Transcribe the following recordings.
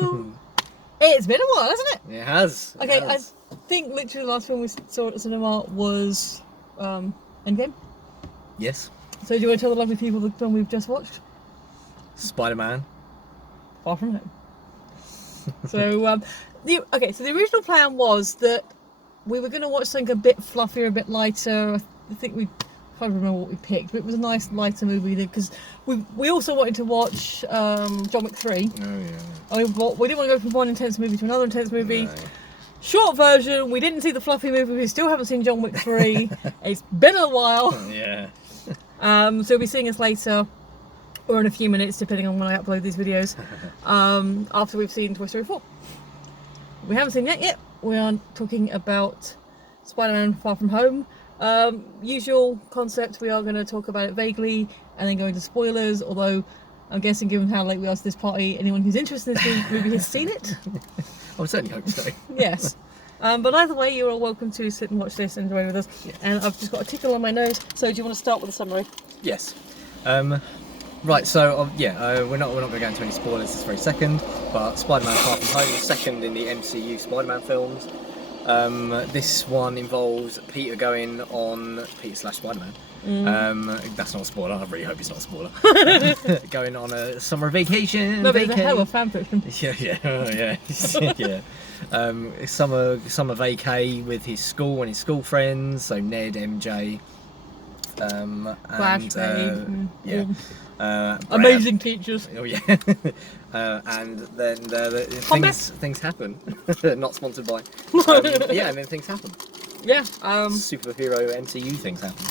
Hello! It's been a while, hasn't it? It has. Okay, I think literally the last film we saw at the cinema was Endgame. Yes. So do you want to tell the lovely people the film we've just watched? Spider-Man. Far From Home. So, the original plan was that we were going to watch something a bit fluffier, a bit lighter. I think we can't remember what we picked, but it was a nice lighter movie because we also wanted to watch John Wick 3. Oh yeah. We didn't want to go from one intense movie to another intense movie. No. Short version, we didn't see the fluffy movie, we still haven't seen John Wick 3. It's been a while. Yeah. So you'll be seeing us later, or in a few minutes, depending on when I upload these videos, after we've seen Toy Story 4. We haven't seen that yet. We are talking about Spider-Man Far From Home. Usual concept, we are going to talk about it vaguely and then go into spoilers, although I'm guessing given how late we are to this party, anyone who's interested in this movie has seen it. I would certainly hope so. Yes. But either way, you're all welcome to sit and watch this and enjoy with us. Yeah. And I've just got a tickle on my nose, so do you want to start with a summary? Yes. Right, so we're not going to go into any spoilers this very second, but Spider-Man Far From Home is second in the MCU Spider-Man films. This one involves Peter slash Spider-Man. That's not a spoiler. I really hope it's not a spoiler. Going on a summer vacation. No, but it's a hell of fan fiction. Yeah. Summer vacay with his school and his school friends. So Ned, MJ, Flash, amazing teachers. Oh yeah. And then things happen. Not sponsored by. And then things happen. Yeah. Superhero MCU things happen.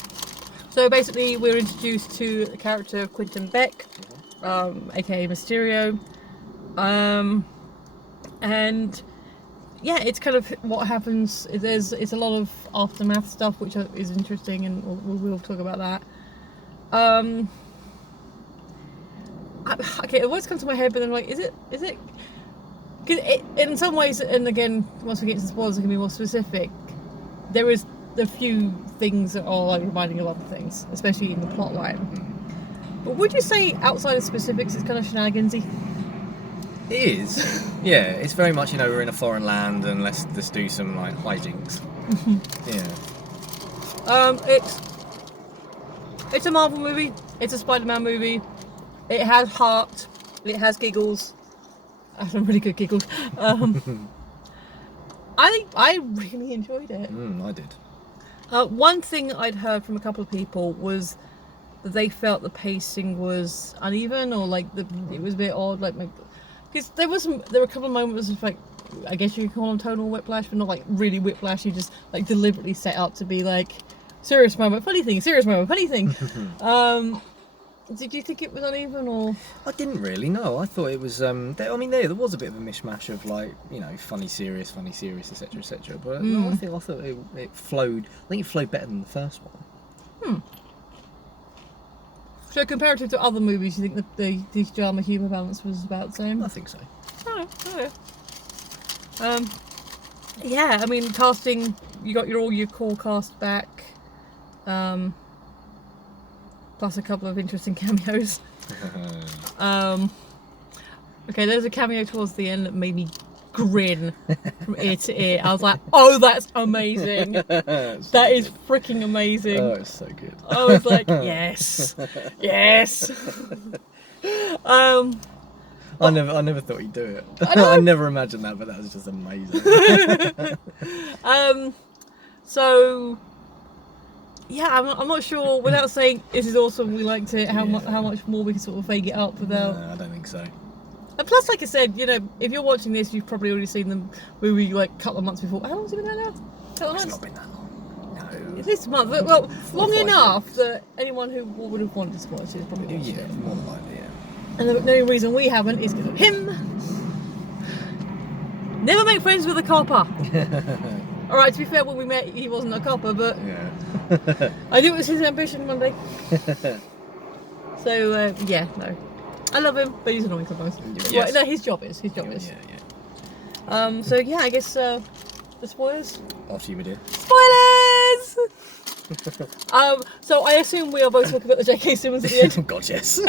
So basically, we're introduced to the character of Quentin Beck, aka Mysterio, and yeah, it's kind of what happens. It's a lot of aftermath stuff, which is interesting, and we'll talk about that. Okay, it always comes to my head, but then like, is it? Because in some ways, and again, once we get to spoilers, it can be more specific. There is a few things that are like reminding of other things, especially in the plot line. But would you say outside of specifics, it's kind of shenanigansy? It is. Yeah, it's very much, we're in a foreign land and let's do some like hijinks. Yeah. It's a Marvel movie. It's a Spider-Man movie. It has heart. It has giggles. I have some really good giggles. I really enjoyed it. I did. One thing I'd heard from a couple of people was that they felt the pacing was uneven, or like it was a bit odd, like because there were a couple of moments of like, I guess you could call them tonal whiplash, but not like really whiplash. You just like deliberately set up to be like serious moment, funny thing, serious moment, funny thing. Did you think it was uneven, or? I didn't really. No, I thought it was. There was a bit of a mishmash of like, funny, serious, etc., etc. But no, I thought it flowed. I think it flowed better than the first one. So comparative to other movies, you think that the drama humour balance was about the same? I think so. Oh. Yeah, I mean, casting. You got all your core cast back. Plus a couple of interesting cameos. Okay, there's a cameo towards the end that made me grin from ear to ear. I was like, oh, that's amazing. That is freaking amazing. Oh, it's so good. I was like, yes. Yes. I never thought he'd do it. I never imagined that, but that was just amazing. So yeah, I'm not sure, without saying this is awesome, we liked it, how much more we can sort of vague it up without... No, I don't think so. And plus, like I said, if you're watching this, you've probably already seen the movie like a couple of months before. How long's it been out now? Couple of It's months? not been that long. No. At least a month. Well, long enough that anyone who would have wanted to watch it is probably watched Yeah, it. more than likely, yeah. And the only reason we haven't is because of him. Never make friends with a copper. Alright, to be fair, when we met, he wasn't a copper, but Yeah. I knew it was his ambition one day. So, yeah, no. I love him, but he's annoying sometimes. Yes. Well, no, his job is. Yeah. So, yeah, I guess, the spoilers? After you, my dear. Spoilers! So I assume we are both talking about the J.K. Simmons at the end. God, yes.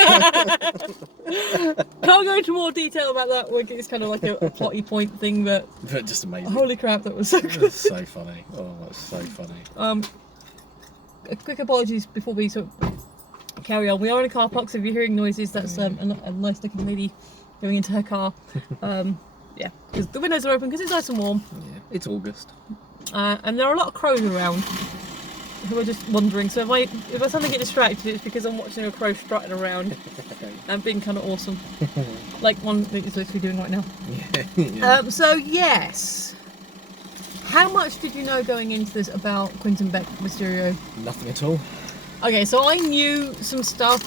Can't go into more detail about that. It's kind of like a plotty point thing, but Just amazing. holy crap, that was so It good. was so funny. Oh, that's so funny. Quick apologies before we sort of carry on. We are in a car park, so if you're hearing noises, that's a nice looking lady going into her car. Yeah, because the windows are open because it's nice and warm. Yeah, it's August. And there are a lot of crows around who are just wandering. So if I suddenly get distracted, it's because I'm watching a crow strutting around and being kind of awesome. Like one that is literally doing right now. Yeah. So yes. How much did you know going into this about Quentin Beck Mysterio? Nothing at all. Okay, so I knew some stuff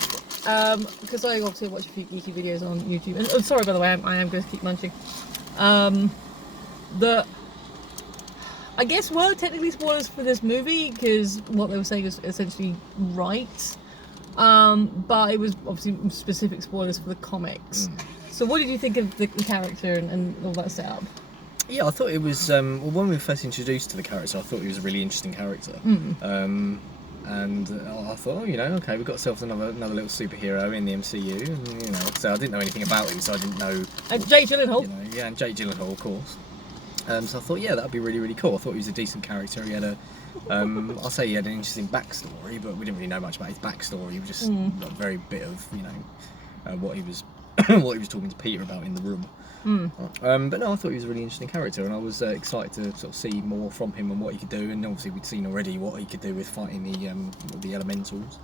because I obviously watch a few geeky videos on YouTube. And oh, sorry, by the way, I am going to keep munching. I guess were technically spoilers for this movie because what they were saying is essentially right, but it was obviously specific spoilers for the comics. So what did you think of the character and all that setup? Yeah, I thought it was, well, when we were first introduced to the character, I thought he was a really interesting character. And I thought, oh, you know, okay, we've got ourselves another little superhero in the MCU, and, you know, so I didn't know anything about him, so I didn't know... And Jake Gyllenhaal. You know, yeah, and Jake Gyllenhaal, of course. So I thought, yeah, that'd be really, really cool. I thought he was a decent character. He had a, I'll say he had an interesting backstory, but we didn't really know much about his backstory. He was just a very bit of, you know, what he was what he was talking to Peter about in the room. But no, I thought he was a really interesting character, and I was excited to sort of see more from him and what he could do. And obviously, we'd seen already what he could do with fighting the elementals.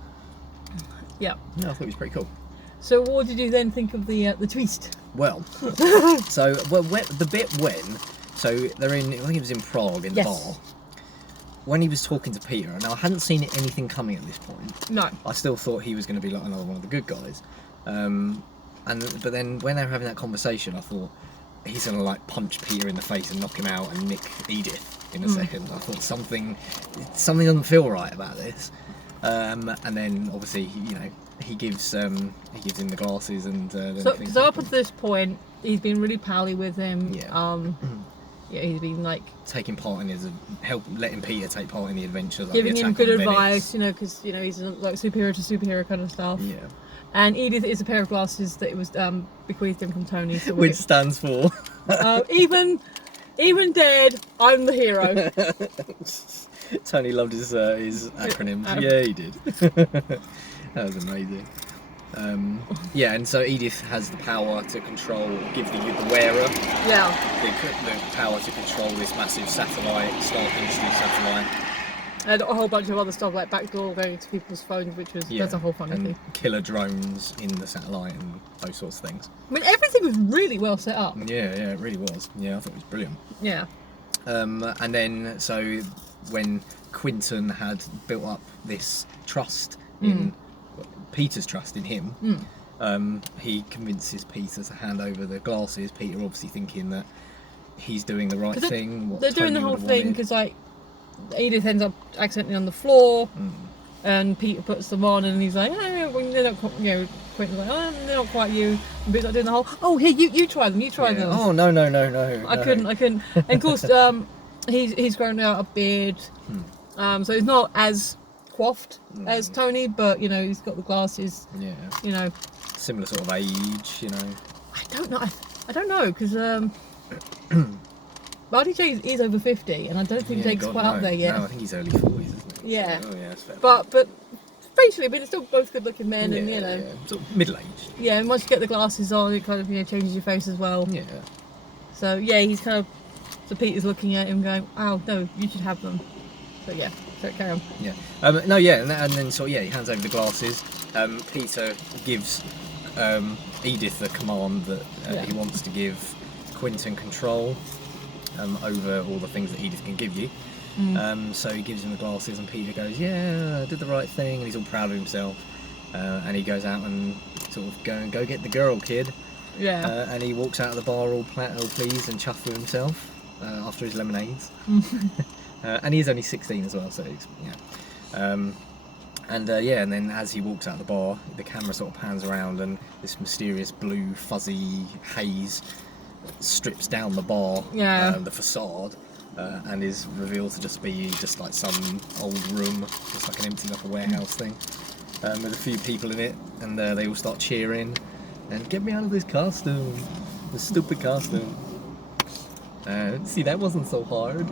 Yeah. No, I thought he was pretty cool. So what did you then think of the twist? Well, so the bit when, so they're in, I think it was in Prague in the bar. When he was talking to Peter, and I hadn't seen anything coming at this point. No. I still thought he was going to be like another one of the good guys. But then when they were having that conversation, I thought he's going to like punch Peter in the face and knock him out and nick Edith in a second. I thought something doesn't feel right about this. And then obviously, you know, he gives him the glasses and. So up at this point, he's been really pally with him. Yeah. Yeah, he's been like taking part in his letting Peter take part in the adventures, like giving the him attack good on Venice. advice, you know, because you know he's like superhero to superhero kind of stuff. Yeah. And Edith is a pair of glasses that it was bequeathed him from Tony. So Which stands for. Even dead, I'm the hero. Tony loved his acronyms. Yeah, he did. That was amazing. Yeah, and so Edith has the power to control, give the wearer the power to control this massive satellite, Stark Industries satellite. And a whole bunch of other stuff like backdoor going to people's phones, which was that's a whole funny thing. Killer drones in the satellite and those sorts of things. I mean, everything was really well set up. Yeah, it really was. Yeah, I thought it was brilliant. Yeah. And then so when Quentin had built up this trust in Peter's trust in him, he convinces Peter to hand over the glasses. Peter obviously thinking that he's doing the right thing. What they're doing the Tony whole would have thing wanted. because like Edith ends up accidentally on the floor, and Peter puts them on, and he's like, oh, well, they're not, you know, Quentin's like, oh, they're not quite you. And Peter's like doing the whole, oh, here, you try them, them. Oh no! I couldn't. And of course, he's grown out a beard, so he's not as coiffed as Tony, but you know, he's got the glasses. Yeah. You know, Similar sort of age, you know. I don't know because RDJ is over 50, and I don't think Jake's quite up there yet. No, I think he's early 40s, isn't he? Yeah. Oh yeah, that's fair. But basically, they're still both good-looking men, and you know. Yeah. Sort of middle-aged. Yeah, and once you get the glasses on, it kind of changes your face as well. Yeah. So yeah, he's kind of. So Peter's looking at him, going, "Oh no, you should have them." So yeah, so carry on. Yeah. No, yeah, and then he hands over the glasses. Peter gives Edith the command that he wants to give Quentin control over all the things that Edith can give you. So he gives him the glasses, and Peter goes, "Yeah, I did the right thing," and he's all proud of himself. And he goes out and sort of go get the girl, kid. Yeah. And he walks out of the bar all pleased and chuffed with himself after his lemonades. And he's only 16 as well, so he's, and then as he walks out of the bar, the camera sort of pans around, and this mysterious blue fuzzy haze strips down the bar, the facade, and is revealed to just be like some old room, just like an empty like a warehouse thing, with a few people in it, and they all start cheering. And get me out of this costume. This stupid costume. See, that wasn't so hard.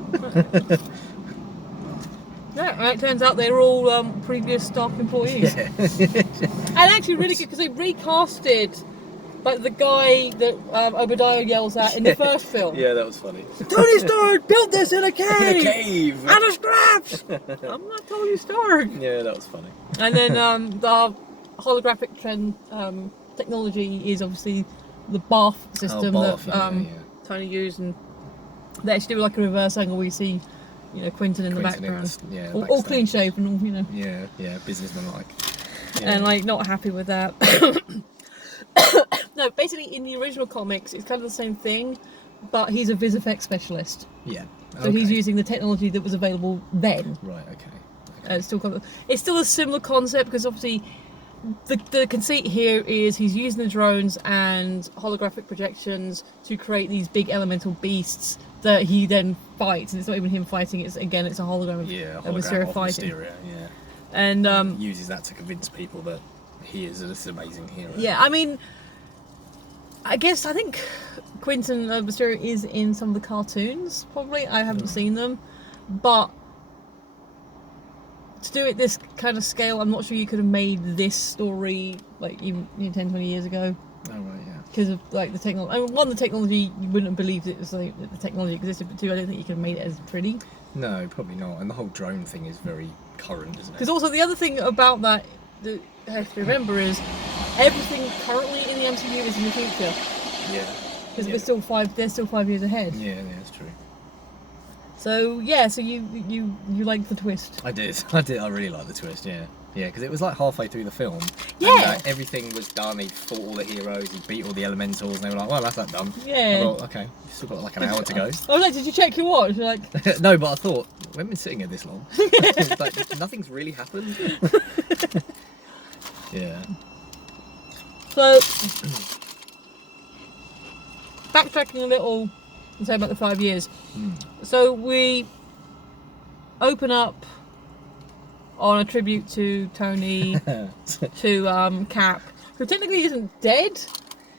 Yeah, and it turns out they're all previous staff employees. Yeah. And actually really good because they recasted like the guy that Obadiah yells at in the first film. Yeah, that was funny. Tony Stark built this in a cave! In a cave! Out of scraps! I'm not Tony Stark! Yeah, that was funny. And then the holographic trend technology is obviously the bath system bath, that Tony used, and they actually do like a reverse angle where you see, you know, Quentin in the background. All clean shaven, all, you know. Yeah, businessman-like. Yeah. And like not happy with that. No, basically in the original comics it's kind of the same thing, but he's a vis effects specialist. Yeah. So he's using the technology that was available then. Right, okay. It's still a similar concept because obviously the conceit here is he's using the drones and holographic projections to create these big elemental beasts that he then fights, and it's not even him fighting, it's a hologram of Mysterio fighting. Mysterio, yeah. And uses that to convince people that he is this amazing hero. Yeah, I mean, I think Quentin Mysterio is in some of the cartoons, probably. I haven't seen them, but to do it this kind of scale, I'm not sure you could have made this story like even 10, 20 years ago. Oh right, yeah. Because of like the technology. I mean, one, the technology, you wouldn't have believed it was like that the technology existed, but two, I don't think you could have made it as pretty. No, probably not. And the whole drone thing is very current, isn't it? Because also the other thing about that you have to remember is everything currently in the MCU is in the future. Yeah. Because they're still 5 years ahead. Yeah, that's true. So yeah, so you like the twist. I did. I really liked the twist. Yeah, because it was like halfway through the film. Yeah. And, everything was done. He fought all the heroes. He beat all the elementals, and they were like, "Well, that's that done." Yeah. I thought, okay, you've still got like an hour to go. I was like, did you check your watch? You're like, No, but I thought we haven't been sitting here this long. It's like, nothing's really happened. Yeah. So backtracking a little and say about the 5 years. So we open up on a tribute to Tony, to Cap, who technically isn't dead,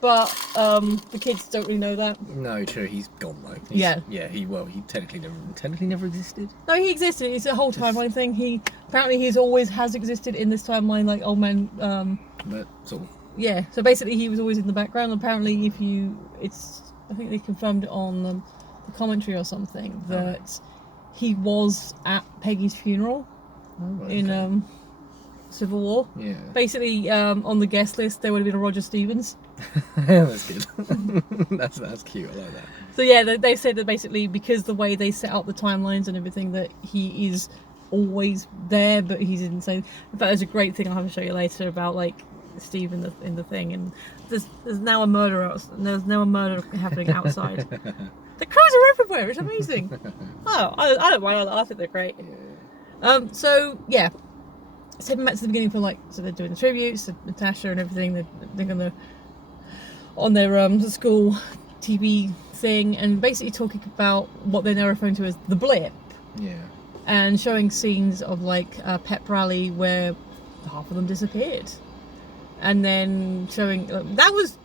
but the kids don't really know that. No, true. He's gone though. Yeah. He technically never existed. No, he existed. It's a whole timeline thing. He's always has existed in this timeline, like Old Man. But sort of. Yeah. So basically, he was always in the background. Apparently, I think they confirmed it on the commentary or something that he was at Peggy's funeral in Civil War. Yeah. Basically, on the guest list there would have been a Roger Stevens. That's good. that's cute. I like that. So yeah, they said that basically because the way they set up the timelines and everything, that he is always there, but he's insane. In fact, there's a great thing I'll have to show you later about like Steve in the thing, and there's now a murder happening outside. The crows are everywhere. It's amazing. I don't mind. I think they're great. So yeah, stepping back to the beginning for so they're doing the tributes to Natasha and everything. They're on their school TV thing, and basically talking about what they're now referring to as the blip. Yeah. And showing scenes of a pep rally where half of them disappeared. And then showing that was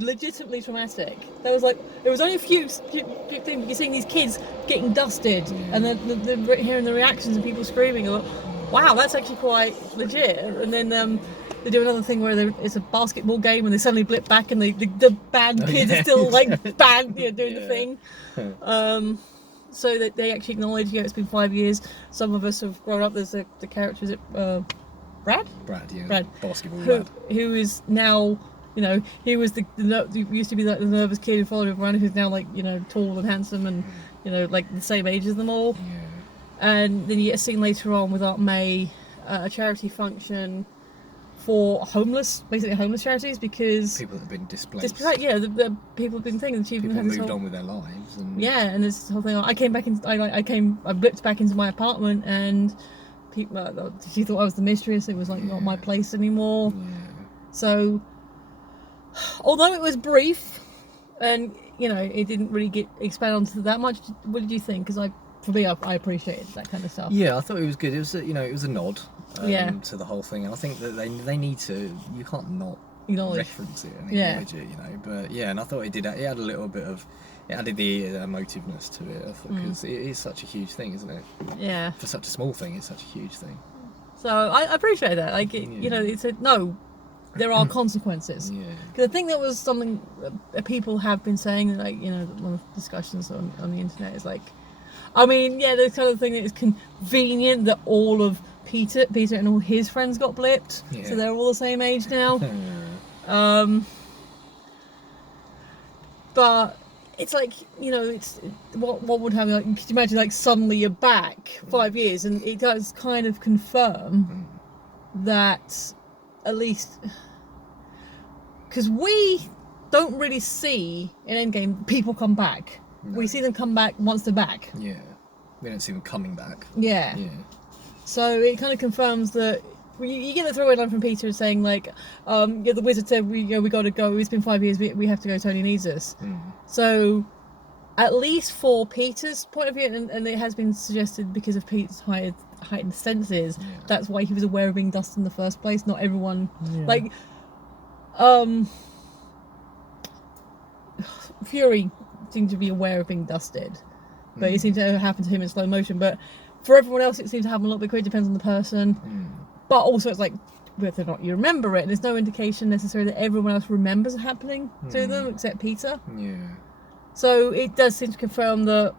legitimately traumatic. That was it was only a few things. You're seeing these kids getting dusted, and then hearing the reactions and people screaming. Wow, that's actually quite legit. And then they do another thing where it's a basketball game, and they suddenly blip back, and the band kids are still doing the thing. So that they actually acknowledge, it's been 5 years. Some of us have grown up. There's the character, is it Brad? Brad, yeah. Brad. Basketball Brad. Who is now, he was used to be the nervous kid who followed everyone, who's now tall and handsome and, the same age as them all. Yeah. And then you get a scene later on with Aunt May, a charity function for basically homeless charities, because people that have been displaced. The people have been thinking that people moved on with their lives. And and this whole thing. I came back in. I blipped back into my apartment, and people. She thought I was the mistress. It was not my place anymore. Yeah. So, although it was brief, and it didn't really get expanded onto that much. What did you think? Because for me, I appreciated that kind of stuff. Yeah, I thought it was good. It was it was a nod Yeah. to the whole thing, and I think that they need to. You can't not reference it and Yeah. acknowledge it, you know. But yeah, and I thought it did. It had a little bit of. It added the emotiveness to it, because it is such a huge thing, isn't it? Yeah. For such a small thing, it's such a huge thing. So I appreciate that. Like, you know, it's there are consequences. Yeah. Because I think that was something people have been saying, like, you know, one of the discussions on the internet is like, I mean, yeah, the kind of thing that is convenient that all of Peter and all his friends got blipped, Yeah. so they're all the same age now. But it's like, you know, it's what would happen? Like, could you imagine, like, suddenly you're back 5 years, and it does kind of confirm that, at least, because we don't really see in Endgame people come back. No. We see them come back once they're back. Yeah. We don't see them coming back. Yeah. Yeah. So it kind of confirms that. You get the throwaway line from Peter saying, like, yeah, the wizard said we got to go. It's been 5 years. We have to go. Tony needs us. So, at least for Peter's point of view, and it has been suggested because of Peter's heightened senses, that's why he was aware of being dust in the first place. Not everyone, like, Fury seemed to be aware of being dusted, but it seemed to happen to him in slow motion. But for everyone else, it seems to happen a little bit quicker. It depends on the person. But also, it's like, whether or not you remember it, and there's no indication necessarily that everyone else remembers it happening to them except Peter. Yeah. So it does seem to confirm that,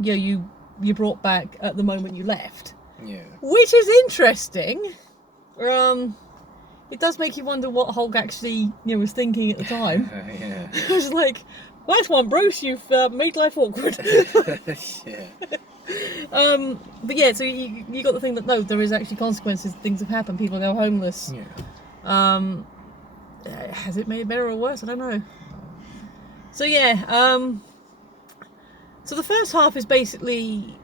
yeah, you brought back at the moment you left. Yeah. Which is interesting. It does make you wonder what Hulk actually, you know, was thinking at the time. Yeah. It was like, last one, Bruce, you've made life awkward. Yeah. But yeah, so you got the thing that, no, there is actually consequences. Things have happened. People go homeless. Yeah. Has it made it better or worse? I don't know. So yeah, so the first half is basically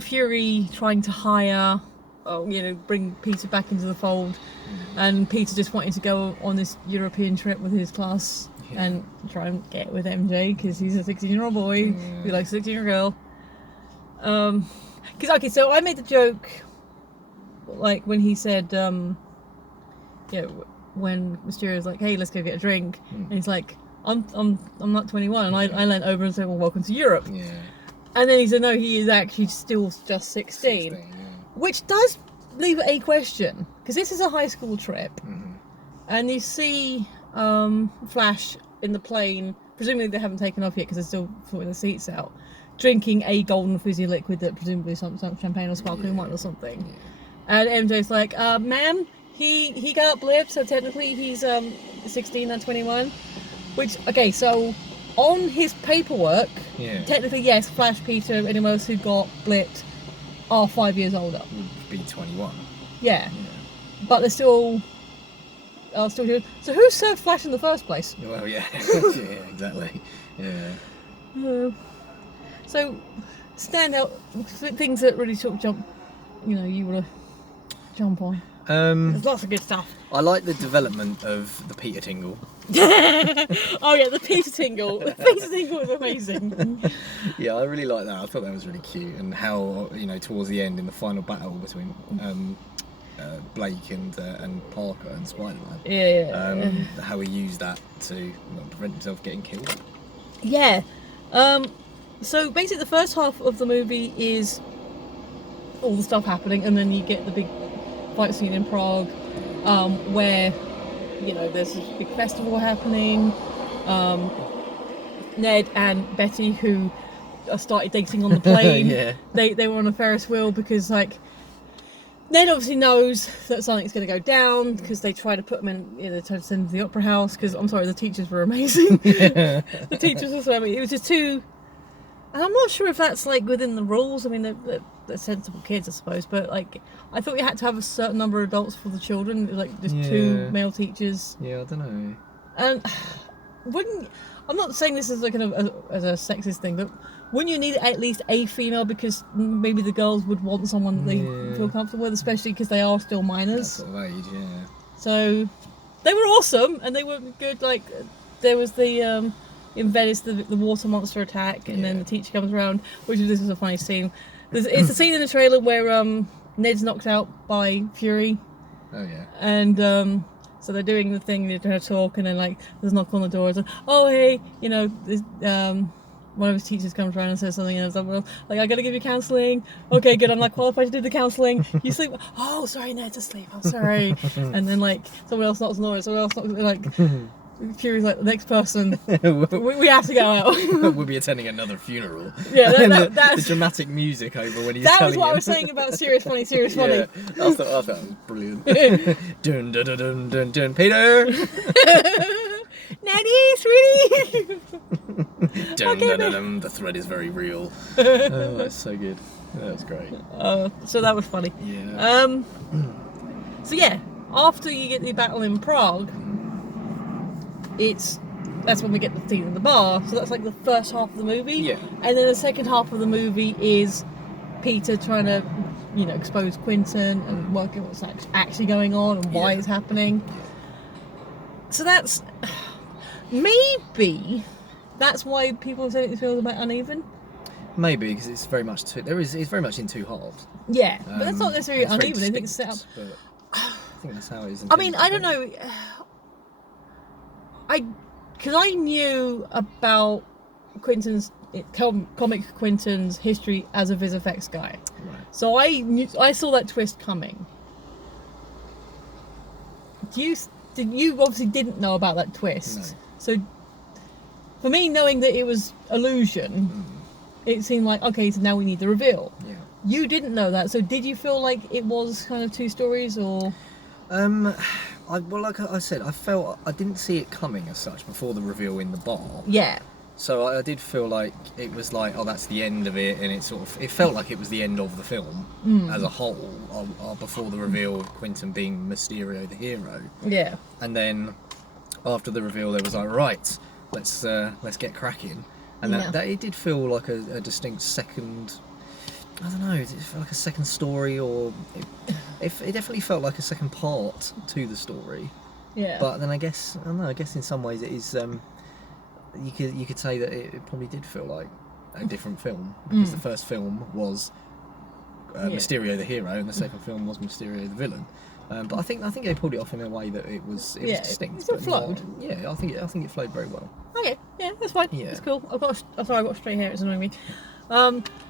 Fury trying to hire, bring Peter back into the fold, and Peter just wanting to go on this European trip with his class and try and get with MJ because he's a 16-year-old boy who likes a 16-year-old girl. Okay, so I made the joke, like, when he said, when Mysterio's like, hey, let's go get a drink, and he's like, I'm not 21, and I leant over and said, well, welcome to Europe. Yeah. And then he said, no, he is actually still just 16. Which does leave a question, because this is a high school trip, and you see Flash in the plane, presumably they haven't taken off yet because they're still sorting the seats out, drinking a golden fizzy liquid that presumably is some champagne or sparkling wine or something. And MJ's like, ma'am, he got blipped, so technically he's 16, not 21. Which, okay, so on his paperwork, technically, yes, Flash, Peter, anyone else who got blipped are 5 years older. Would be 21. Yeah. But they're still here. So who served Flash in the first place? Well, yeah. Yeah, exactly. Yeah. So, standout things that really sort of jump, you want to jump on. There's lots of good stuff. I like the development of the Peter Tingle. Oh yeah, the Peter Tingle. The Peter Tingle is amazing. Yeah, I really like that. I thought that was really cute, and how towards the end in the final battle between Blake and Parker and Spider-Man. Yeah. How he used that to prevent himself getting killed. Yeah. So basically, the first half of the movie is all the stuff happening, and then you get the big fight scene in Prague, where there's this big festival happening. Ned and Betty, who started dating on the plane, they were on a Ferris wheel because, like, Ned obviously knows that something's going to go down because they try to put him in, they try to send him to the opera house because, I'm sorry, the teachers were amazing. The teachers were so amazing. It was just too... And I'm not sure if that's, like, within the rules. I mean, they're sensible kids, I suppose, but, like, I thought you had to have a certain number of adults for the children, like, just 2 male teachers. Yeah, I don't know. And I'm not saying this as like as a sexist thing, but wouldn't you need at least a female, because maybe the girls would want someone that they feel comfortable with, especially because they are still minors. That sort of age, yeah. So they were awesome, and they were good. Like, there was the in Venice the water monster attack, and then the teacher comes around, this was a funny scene. It's a scene in the trailer where Ned's knocked out by Fury. Oh yeah. And So they're doing the thing, they're trying to talk, and then like there's a knock on the door. It's like, oh hey, you know, this, one of his teachers comes around and says something, and it's like, well, like I gotta give you counselling. Okay, good. I'm not qualified to do the counselling. You sleep? Oh, sorry, Ned's asleep. I'm sorry. And then like someone else knocks on the door. Someone else knocks, like Furie's like the next person. we have to go out. We'll be attending another funeral. Yeah, And that's the dramatic music over when he's that telling was what him. I was saying about serious funny. Yeah, I thought that was brilliant. Dun dun dun dun dun dun. Peter. Neddy, sweetie. Dun, Okay, dun, dun, babe. dun. The thread is very real. Oh, that's so good. That was great. So that was funny. Yeah. So yeah, after you get the battle in Prague, that's when we get the scene in the bar. So that's like the first half of the movie. Yeah. And then the second half of the movie is Peter trying to, you know, expose Quentin and working what's actually going on and why Yeah. it's happening. So that's maybe that's why people have said it feels a bit uneven. Maybe because it's very much it's very much in two halves. Yeah, but that's not necessarily It's very uneven. I think it's set up. distinct, but I think that's how it is. I mean, I don't know. Because I knew about Quentin's comic Quentin's history as a Viz effects guy, Right. so I saw that twist coming. You obviously didn't know about that twist, No. so for me knowing that it was illusion, it seemed like okay, so now we need the reveal. Yeah. You didn't know that, so did you feel like it was kind of two stories or? Well, like I said, I didn't see it coming as such before the reveal in the bar. Yeah. So I did feel like it was like, oh, that's the end of it, and it felt like it was the end of the film as a whole, before the reveal of Quentin being Mysterio the hero. Yeah. And then after the reveal, there was like, right, let's get cracking, and that it did feel like a distinct second. I don't know. It felt like a second story, or it definitely felt like a second part to the story. Yeah. But then I don't know. I guess in some ways it is. You could say that it probably did feel like a different film because the first film was Mysterio the hero, and the second film was Mysterio the villain. But I think they pulled it off in a way that it was distinct. It still but not- flowed. Yeah, I think it flowed very well. Okay, yeah, that's fine. Yeah. That's cool. I've got straight hair. It's annoying me.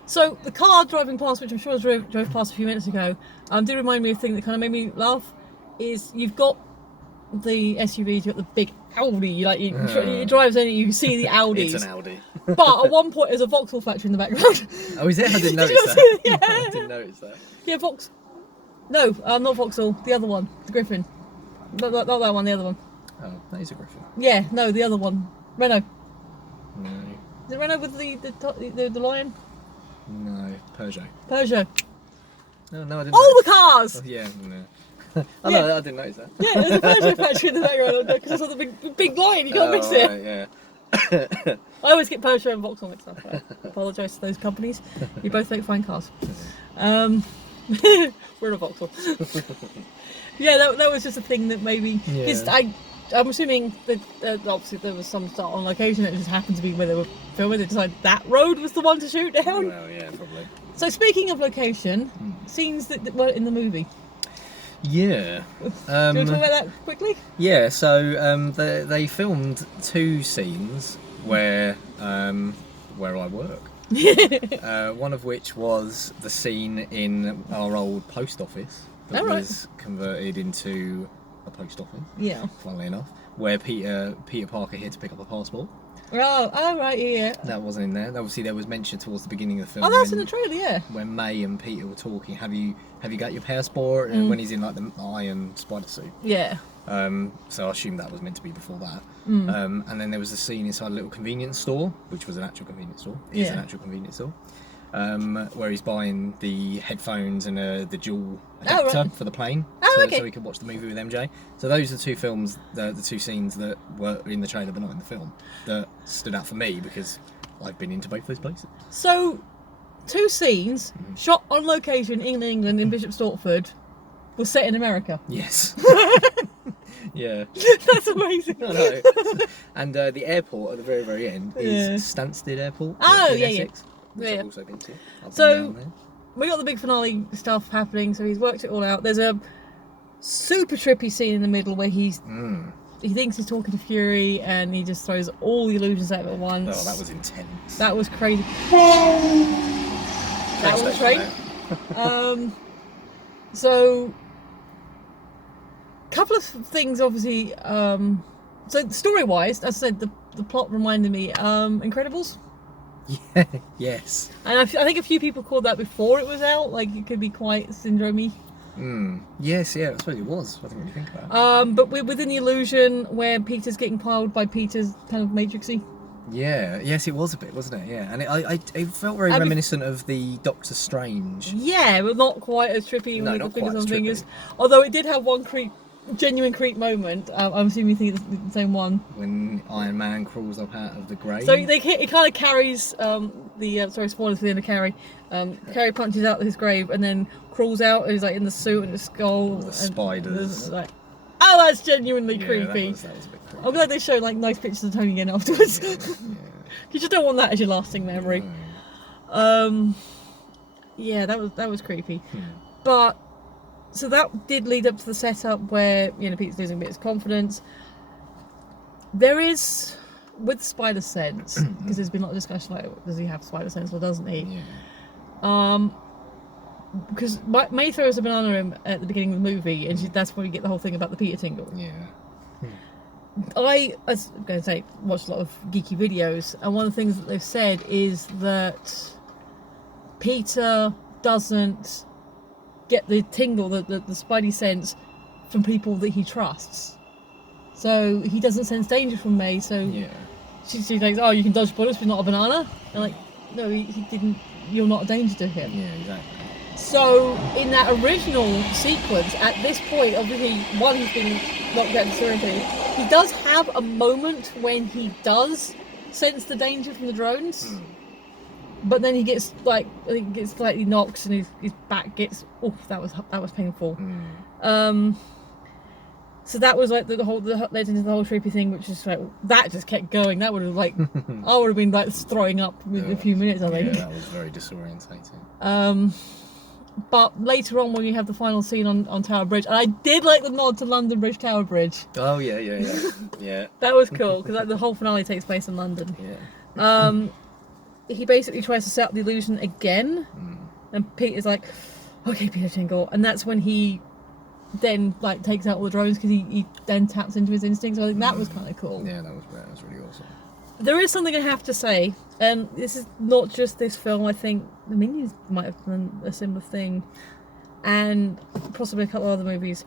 So the car driving past, which I'm sure I drove past a few minutes ago, did remind me of a thing that kind of made me laugh. Is you've got the SUVs, you've got the big Audi. It drives in, you see the Audis. It's an Audi. But at one point, there's a Vauxhall factory in the background. Oh, is it? I didn't Did you notice not that. see it? Yeah. I didn't notice that. Yeah, No, not Vauxhall. The other one, the Griffin. Not that one. The other one. Oh, that is a Griffin. Yeah, no, the other one. Renault. No, Is it Renault with the lion? no, Peugeot. Peugeot. No, I didn't. All notice. the cars. Oh, yeah, no. Oh, no, I didn't notice that. Yeah, there's a Peugeot factory in the background because I saw the big lion. You can't miss it. Right, yeah. I always get Peugeot and Vauxhall mixed up. I apologise to those companies. You both make fine cars. We're in a Vauxhall. Yeah, that was just a thing that maybe. Because Yeah. I'm assuming that obviously there was some start on location. It just happened to be where they were filming. They decided that road was the one to shoot down. Well, yeah, probably. So speaking of location, scenes that were in the movie. Yeah. Do you want to talk about that quickly? Yeah, so they filmed two scenes where I work. One of which was the scene in our old post office that Oh, right. was converted into a post office, Yeah. funnily enough, where Peter Parker here to pick up a passport. Oh, right, yeah. That wasn't in there. Obviously, there was mention towards the beginning of the film. Oh, that's in when- the trailer, yeah. when May and Peter were talking, have you got your passport? And when he's in like the iron spider suit. Yeah. So I assume that was meant to be before that. Mm. And then there was a scene inside a little convenience store, which was an actual convenience store. It is an Yeah. actual convenience store. Where he's buying the headphones and the dual Oh, adapter right. for the plane, Oh, okay. so he could watch the movie with MJ. So those are the two films, the two scenes that were in the trailer but not in the film, that stood out for me because I've been into both those places. So, two scenes shot on location in England in Bishop Stortford was set in America. Yes. Yeah. That's amazing. I know. And the airport at the very, very end is Yeah. Stansted Airport. Oh, in yeah, Essex, which Yeah. I've also been to. I've been So- down there. We got the big finale stuff happening, so he's worked it all out. There's a super trippy scene in the middle where he thinks he's talking to Fury and he just throws all the illusions out at once. Oh, that was intense. That was crazy. That was a train. So, couple of things, obviously. So story-wise, as I said, the plot reminded me Incredibles. Yeah. Yes. And I think a few people called that before it was out. Like, it could be quite syndrome-y. Yes, yeah, I suppose it was. I think when you think about it. But we're within the illusion where Peter's getting piled by Peter's kind of Matrixy. Yeah, yes, it was a bit, wasn't it? Yeah, and it felt very reminiscent of the Doctor Strange. Yeah, but not quite as trippy No, with the not fingers quite on as fingers. trippy. Although it did have one genuine creep moment. I'm assuming you think it's the same one. When Iron Man crawls up out of the grave. So it kind of carries sorry, spoilers for the end of Carrie. Carrie punches out his grave and then crawls out and he's like in the suit and the skull. All the spiders. Like, oh, that's genuinely Yeah, creepy. that was a bit creepy. I'm glad they show like nice pictures of Tony again afterwards. Yeah. You just don't want that as your lasting memory. No. Yeah, that was creepy. But so that did lead up to the setup where Pete's losing a bit of his confidence. There is with spider sense because there's been a lot of discussion like does he have spider sense or doesn't he? Yeah. Because May throws a banana at him at the beginning of the movie, and that's where we get the whole thing about the Peter tingle. Yeah. As I'm going to say, watched a lot of geeky videos, and one of the things that they've said is that Peter doesn't get the tingle, the spidey sense, from people that he trusts. So he doesn't sense danger from May. So Yeah. she's like, "Oh, you can dodge bullets, but not a banana." And like, no, he didn't. You're not a danger to him. Yeah, exactly. So in that original sequence, at this point, obviously, he's been knocked out of serenity. He does have a moment when he does sense the danger from the drones, but then he gets slightly knocked and his back gets. Oh, that was painful. So that was like the led into the whole trippy thing, which is like that just kept going. That would have I would have been like throwing up within a few minutes, I think. Yeah, that was very disorientating. But later on, when you have the final scene on Tower Bridge, and I did like the nod to London Bridge, Tower Bridge. Oh yeah, yeah. That was cool because like, the whole finale takes place in London. Yeah. He basically tries to set up the illusion again, and Peter's like, "Okay, Peter Tingle," and that's when he then like takes out all the drones because he then taps into his instincts. So I think that was kind of cool. Yeah, that was great. That was really awesome. There is something I have to say, and this is not just this film. I think the Minions might have done a similar thing, and possibly a couple of other movies.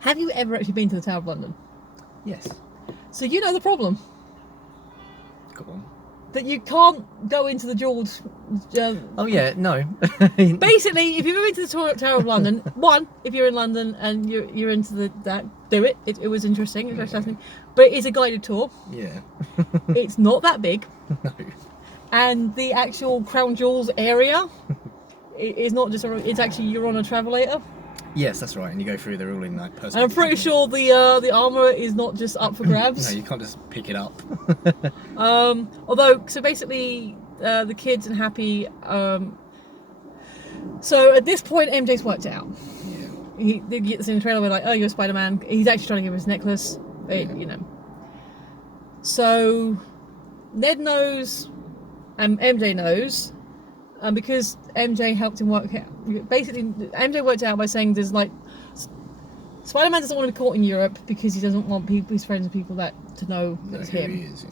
Have you ever actually been to the Tower of London? Yes. So you know the problem Go on. that you can't go into the George. Oh yeah, no. Basically, if you've ever been to the Tower of London, one, if you're in London and you're into that, do it. It was interesting. It was fascinating, but it's a guided tour. Yeah. It's not that big. No. And the actual Crown Jewels area is not just it's actually you're on a travelator. Yes, that's right. And you go through. They're all in like personal. And I'm pretty sure the armour is not just up for grabs. No, you can't just pick it up. Although, so basically, the kids and Happy. So at this point, MJ's worked it out. Yeah. They get this in the trailer. We're like, "Oh, you're Spider-Man." He's actually trying to give her his necklace. So Ned knows, and MJ knows, and because MJ helped him work out. Basically, MJ worked it out by saying there's like Spider-Man doesn't want to be caught in Europe because he doesn't want his friends and people to know that it's him. He is, yeah.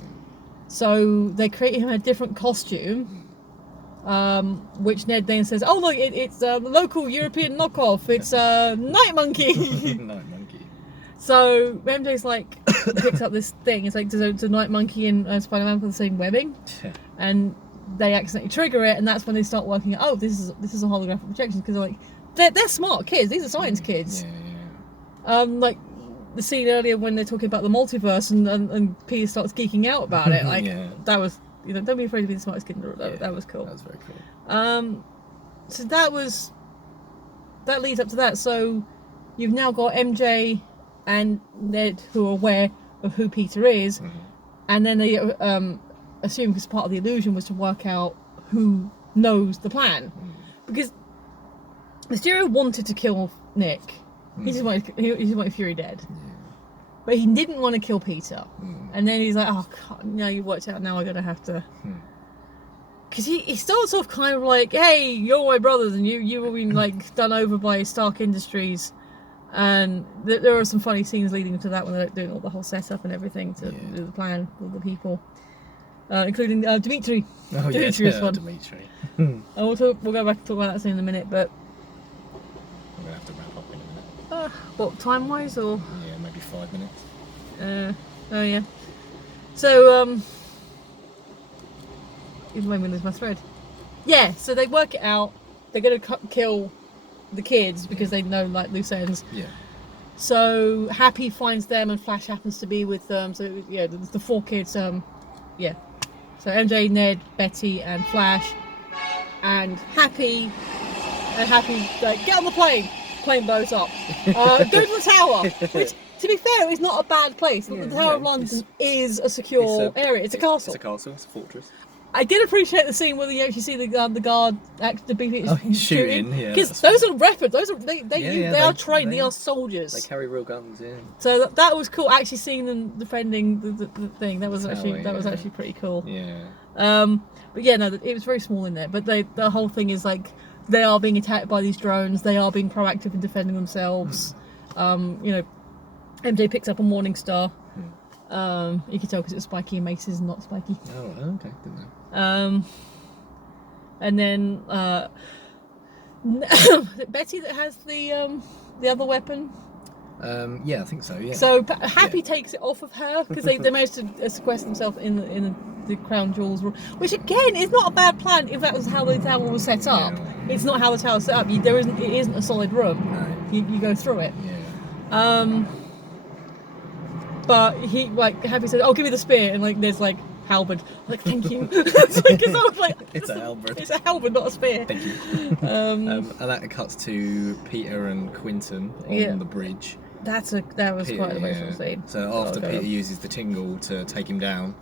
So they create him a different costume, which Ned then says, "Oh look, it's a local European knockoff. It's a Night Monkey." Night Monkey. So MJ's like picks up this thing. It's like does a Night Monkey and Spider-Man for the same webbing, Yeah. and they accidentally trigger it, and that's when they start working out. Oh, this is a holographic projection because they're smart kids. These are science kids. Yeah. Like the scene earlier when they're talking about the multiverse and Peter starts geeking out about it. Like Yeah. that was don't be afraid to be the smartest kid in the room. That was cool. That was very cool. So that leads up to that. So you've now got MJ and Ned who are aware of who Peter is, and then they assume because part of the illusion was to work out who knows the plan, because Mysterio wanted to kill Nick He just wanted Fury dead. But he didn't want to kill Peter. And then he's like, oh, God, no, you worked out, now I'm going to have to... Because he starts off kind of like, hey, you're my brothers, and you've been, like, done over by Stark Industries. And there are some funny scenes leading to that when they're doing all the whole setup and everything to do the plan with the people. Including Dimitri. Oh, Dimitri is fun. Dimitri. We'll go back and talk about that scene in a minute, but... I'm going to have to wrap up in a minute. What, time-wise, or...? Yeah, maybe 5 minutes. Oh yeah. So even when I lose my thread. Yeah, so they work it out. They're gonna kill the kids because they know like loose ends. Yeah. So Happy finds them, and Flash happens to be with them. So yeah, the 4 kids. Yeah. So MJ, Ned, Betty, and Flash, and Happy. And Happy like, get on the plane. Plane blows up. Go to the tower. Which, to be fair, is not a bad place. The Tower of London is a secure area. It's a castle. It's a castle. It's a fortress. I did appreciate the scene where you actually see the guard the BP shooting. Because those are weapons. Those are they are trained. They are soldiers. They carry real guns. Yeah. So that was cool. Actually seeing them defending the thing. That was actually pretty cool. Yeah. But yeah, no, it was very small in there. But the whole thing is like they are being attacked by these drones. They are being proactive in defending themselves. You know, MJ picks up a Morning Star. You can tell because it's Spiky, and Mace is not Spiky. Oh, okay, didn't know. And then Betty that has the other weapon. Yeah, I think so. Yeah. So Happy takes it off of her because they managed to sequester themselves in the Crown Jewels room, which again is not a bad plan if that was how the tower was set up. Yeah. It's not how the tower was set up. It isn't a solid room. No. You go through it. Yeah. But he Happy said, "Oh, give me the spear," and like there's like halberd. Like, thank you. Because I was like, it's a halberd. It's a halberd, not a spear. Thank you. And that cuts to Peter and Quentin on the bridge. That was Peter, quite an emotional scene. So after Peter uses the tingle to take him down,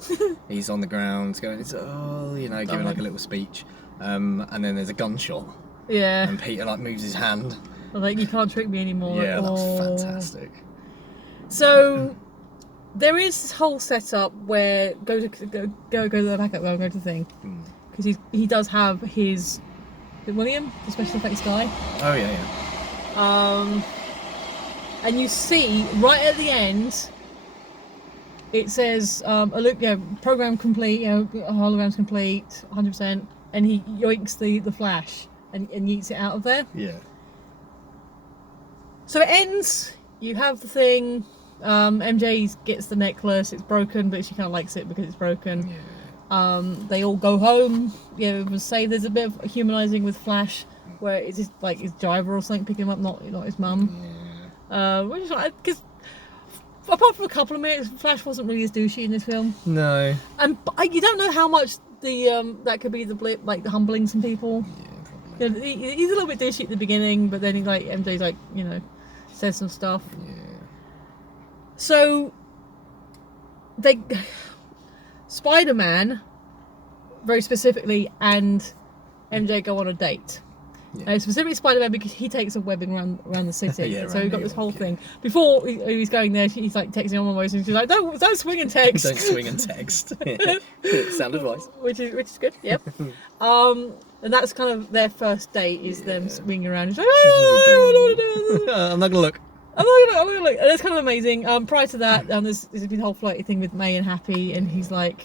he's on the ground going, giving like a little speech. And then there's a gunshot. Yeah. And Peter like moves his hand. Like, you can't trick me anymore. Yeah, that's fantastic. So there is this whole setup where go to the backup. Go to the thing because he does have his William, the special effects guy. Oh yeah. And you see right at the end, it says, program complete, holograms complete, 100%, and he yoinks the Flash and yeets it out of there. Yeah. So it ends, you have the thing, MJ gets the necklace, it's broken, but she kind of likes it because it's broken. Yeah. They all go home, it was say there's a bit of humanising with Flash, where it's just like his driver or something picking him up, not his mum. Yeah. Which is like, because apart from a couple of minutes, Flash wasn't really as douchey in this film. No. And you don't know how much that could be the blip, like humbling some people. Yeah, probably. You know, he's a little bit douchey at the beginning, but then MJ's says some stuff. Yeah. So Spider-Man, very specifically, and MJ go on a date. Yeah. Specifically Spider-Man because he takes a webbing around the city. Yeah, so around he got New this whole York, thing. Before he's going there, he's like texting on my voice, and she's like, "Don't swing and text." Don't swing and text. Sound advice. Which is good. Yep. And that's kind of their first date is them swinging around. He's like, I'm not gonna look. I'm not gonna look. And it's kind of amazing. Prior to that, there's been a whole flirty thing with May and Happy, and he's like,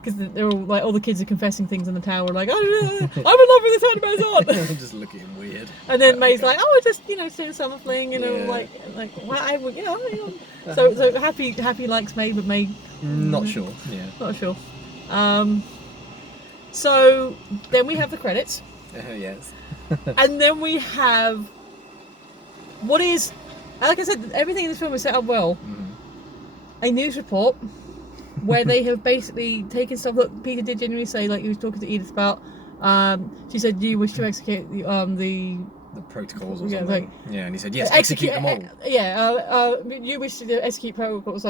because they're all like, all the kids are confessing things in the tower, like, I'm in love with this Spider-Man's aunt. Just look at him weird. And then May's like, I just seeing summer fling, like well, I would, So Happy likes May, but May not sure. Yeah. Not sure. So then we have the credits. Yes. And then we have what is, like I said, everything in this film is set up well. A news report where they have basically taken stuff that Peter did genuinely say, like he was talking to Edith about. She said, "Do you wish to execute the protocols or something?" And he said, "Yes, execute them all." You wish to execute protocols,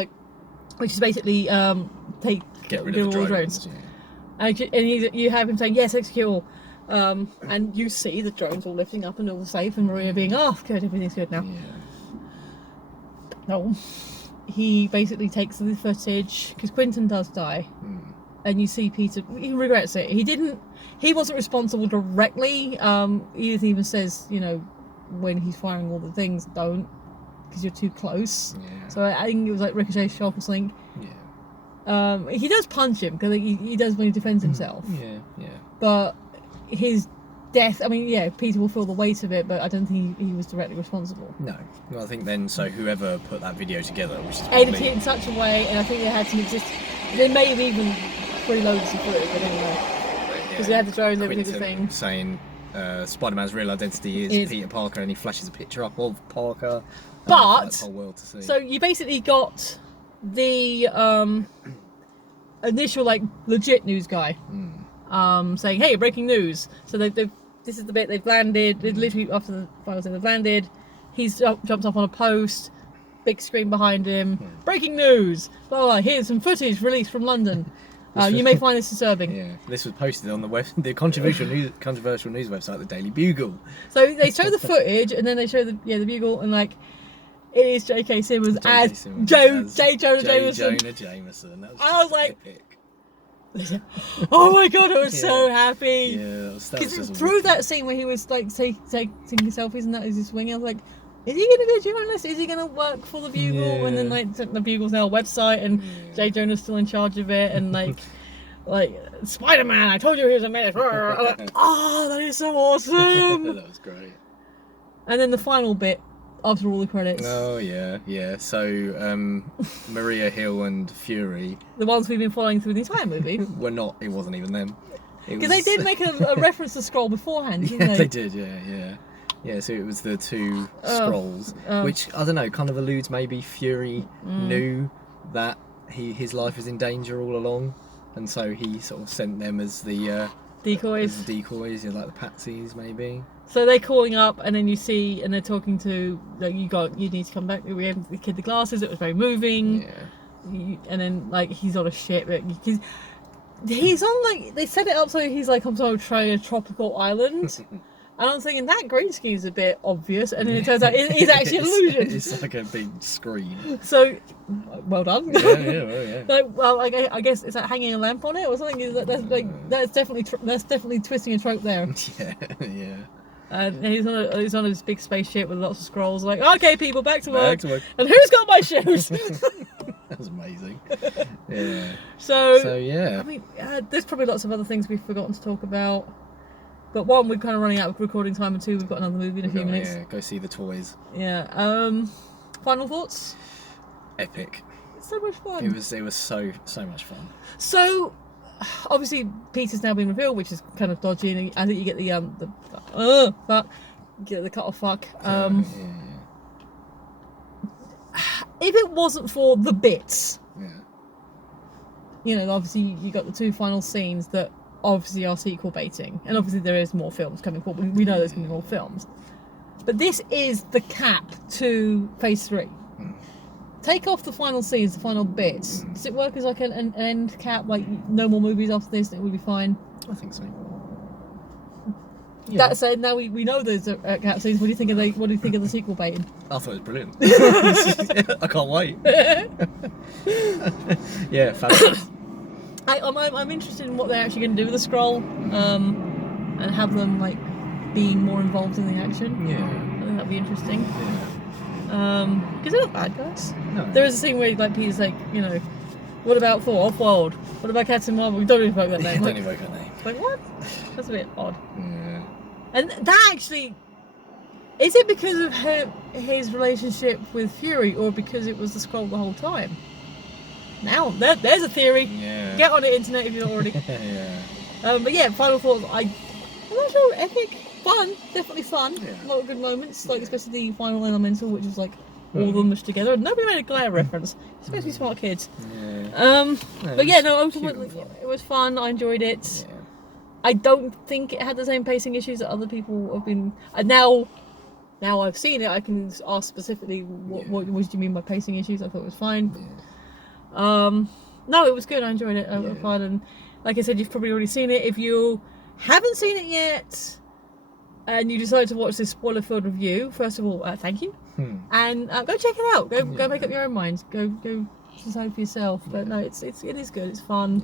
which is basically get rid of the drones. And you have him saying, "Yes, execute all." And you see the drones all lifting up and all safe, and Maria being, "Oh, good, everything's good now." No. He basically takes the footage, because Quentin does die, and you see Peter, he regrets it. He wasn't responsible directly. Edith even says, you know, when he's firing all the things, don't, because you're too close. Yeah. So I think it was like Ricochet shot or something. Yeah. He does punch him, because he does when he defends himself. Yeah. But his death, I mean, yeah, Peter will feel the weight of it, but I don't think he was directly responsible. No. Well, I think then, so whoever put that video together, which is Edited probably... it in such a way, and I think they had some They may have even preloaded some footage, but anyway. Because they had the drone, they did the thing. Saying Spider-Man's real identity is Peter Parker, and he flashes a picture up of Parker. But the whole world to see. So you basically got the initial like legit news guy saying, "Hey, breaking news!" So this is the bit they've landed. Literally after the final thing, they've landed. He's jumped up on a post, big screen behind him. Breaking news! Blah, blah, blah. Here's some footage released from London. You may find this disturbing. Yeah, this was posted on the controversial news website, the Daily Bugle. So they show the footage, and then they show the Bugle, and like it is J.K. Simmons as J. Jonah Jameson. That was I was like, epic. oh my god, I was so happy. Yeah, that was Because just through that scene where he was like taking selfies and that is his swing, I was like, is he gonna be a journalist? Is he gonna work for the Bugle? Yeah. And then like the Bugle's now a website, and J. Jonah's still in charge of it, and like Spider-Man, I told you he was a menace. I'm like, oh, that is so awesome. That was great. And then the final bit after all the credits. Oh yeah. So Maria Hill and Fury, The ones we've been following through the entire movie. were not. It wasn't even them. Because they did make a reference to Skrull beforehand, didn't Yeah, they? they did. Yeah. So it was the two Skrulls, which I don't know, kind of alludes maybe Fury knew that his life was in danger all along, and so he sort of sent them as the Decoys. like the patsies maybe. So they're calling up, and then you see, and they're talking to, like, you need to come back. We had the kid the glasses. It was very moving. Yeah. And then like he's on a ship, but he's on like they set it up so he's like on some tropical island. And I'm thinking that green scheme's a bit obvious, and then it turns out it's actually an illusion. It's like a big screen. So, well done. Yeah. Like, well, I guess is that hanging a lamp on it or something? That's definitely twisting a trope there. Yeah. And he's on this big spaceship with lots of Skrulls. Like, okay, people, back to work. And who's got my shoes? That was amazing. Yeah. So yeah. I mean, there's probably lots of other things we've forgotten to talk about. But one, we're kind of running out of recording time, and two, we've got another movie in a few minutes. Yeah, go see the toys. Yeah. Final thoughts? Epic. It's so much fun. It was so much fun. So, obviously, Peter's now been revealed, which is kind of dodgy, and I think you get the cut off fuck. If it wasn't for the bits, you know, obviously you got the two final scenes that obviously are sequel baiting, and obviously there is more films coming forward. We know there's going to be more films, but this is the cap to Phase 3. Take off the final scenes, the final bits. Does it work as like an end cap? Like no more movies after this, and it will be fine. I think so. Yeah. That said, now we know there's a cap scenes. What do you think of the sequel baiting? I thought it was brilliant. I can't wait. Yeah, fabulous. I'm interested in what they're actually going to do with the Skrull, and have them like be more involved in the action. Yeah, I think that'd be interesting. Yeah. Because they're not bad guys. No. There is a scene where like Peter's like, you know, what about Thor? Off-World. What about Captain Marvel? We don't evoke that name. Don't evoke that name. Like what? That's a bit odd. Yeah. And that actually, is it because of his relationship with Fury, or because it was the Skrull the whole time? Now, there's a theory. Yeah. Get on the internet if you're not already. Yeah. But yeah, final thoughts. I'm not sure. Epic, fun, definitely fun. Yeah. A lot of good moments, like especially the final elemental, which is like all of them mushed together. Nobody made a Glare reference. It's supposed to be smart kids. Yeah. But yeah, no, ultimately it was fun. I enjoyed it. Yeah. I don't think it had the same pacing issues that other people have been. Now I've seen it, I can ask specifically what did you mean by pacing issues. I thought it was fine. Yeah. No, it was good. I enjoyed it. I had fun, and like I said, you've probably already seen it. If you haven't seen it yet, and you decide to watch this spoiler-filled review, first of all, thank you, and go check it out. Go make up your own mind. Go decide for yourself. But no, it is good. It's fun.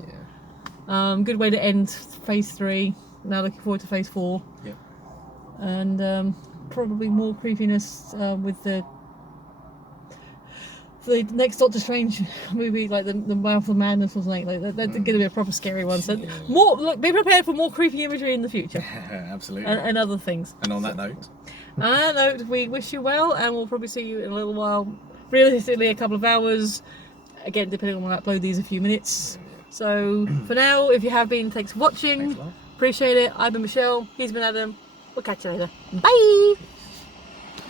Yeah. Good way to end Phase 3. Now looking forward to Phase 4. Yeah. And probably more creepiness with the next Doctor Strange movie, like the Mouth of Madness or something. Like they're going to be a proper scary one. So be prepared for more creepy imagery in the future. Absolutely. And other things. And on that note. On that note, we wish you well, and we'll probably see you in a little while. Realistically, a couple of hours. Again, depending on when I upload these, a few minutes. So for now, if you have been, thanks for watching. Thanks a lot. Appreciate it. I've been Michelle. He's been Adam. We'll catch you later. Bye.